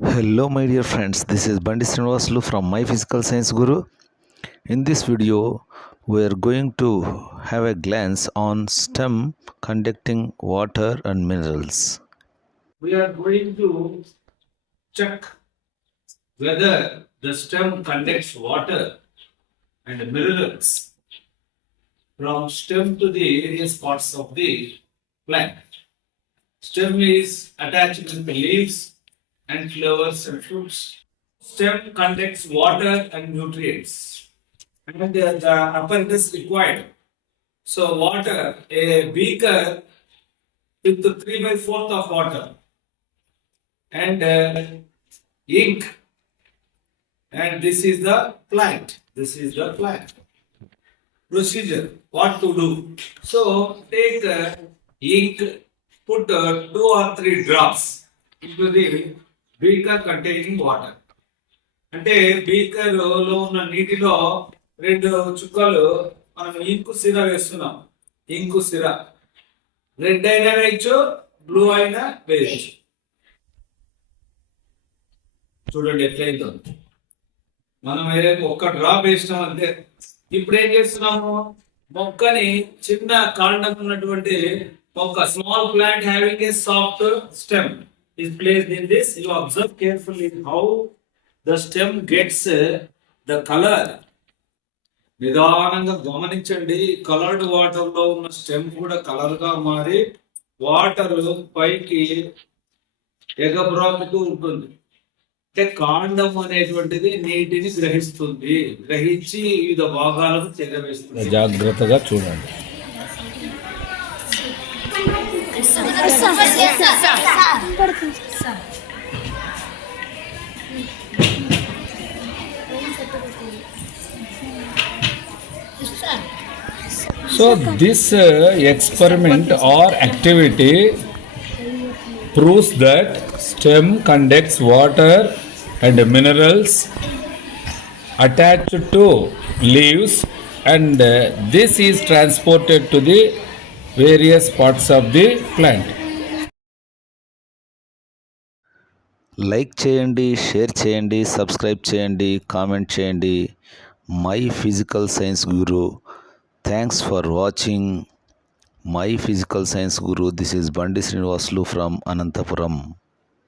Hello my dear friends, this is Bandi Srinivasulu from My Physical Science Guru. In this video, we are going to have a glance on stem conducting water and minerals. We are going to check whether the stem conducts water and minerals from stem to the various parts of the plant. Stem is attached with the leaves and flowers and fruits. Stem conducts water and nutrients, and the apparatus required. So, water, a beaker with the 3/4 of water, and ink, and this is the plant. Procedure, what to do. So, take ink, put 2 or 3 drops into the beaker containing water. అంటే బీకర్ లో ఉన్న నీటిలో 2 చుక్కలు మనం ఇంకు సిర వేస్తున్నాం. ఇంకు సిర రెడ్ అయినా వేయచ్చు, బ్లూ అయినా వేయచ్చు. చూడండి ఎట్లయిందో. మనం ఒక్క డ్రాప్ వేసినాం అంతే. ఇప్పుడు ఏం చేస్తున్నాము, మొక్కని చిన్న కాండం ఉన్నటువంటి మొక్క, small plant having a soft stem is placed in this. You observe carefully how the stem gets the color. నిదానంగా గమనించండి, కలర్డ్ వాటర్ లో ఉన్న స్టెమ్ కూడా కలర్ గా మారి వాటర్ పైకి ఎగబ్రాకుతూ ఉంటుంది. అంటే కాండం అనేటువంటిది నీటిని గ్రహించి వివిధ భాగాలకు చెగవేస్తుంది. జాగ్రత్తగా చూడండి. So this experiment or activity proves that stem conducts water and minerals attached to leaves, and this is transported to the various parts of the plant. Like చేయండి, షేర్ చేయండి, సబ్స్క్రైబ్ చేయండి, కామెంట్ చేయండి. My physical science Guru. Thanks for watching my physical science Guru. This is బండి శ్రీనివాసులు ఫ్రమ్ అనంతపురం.